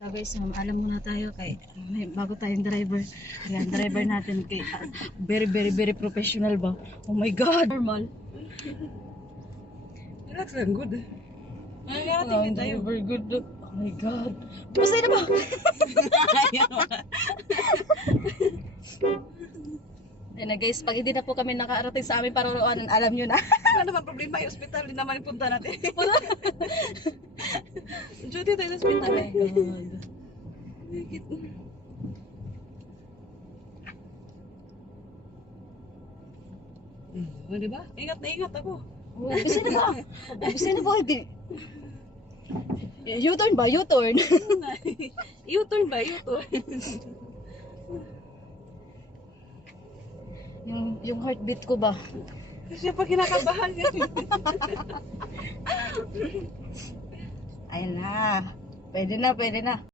So guys, alam muna tayo kay may bago tayong driver. Yan, driver natin kay very professional ba? Oh my god, normal. Relax lang, good. Narating din tayo. Very good. Oh my god. Masaya na ba? Ayun na guys, pag hindi na po kami nakarating sa aming paroroonan, alam nyo na. Ano naman problema, yung hospital din naman yung punta natin. Duty tayo sa hospital eh. Oh, diba? Ingat na ingat ako. Busy na ba? Busy na ba? U-turn ba? U-turn. U-turn ba? U-turn. yung heartbeat ko ba? Kasi pa kinakabahan yan. Ayun na. Pwede na, pwede na.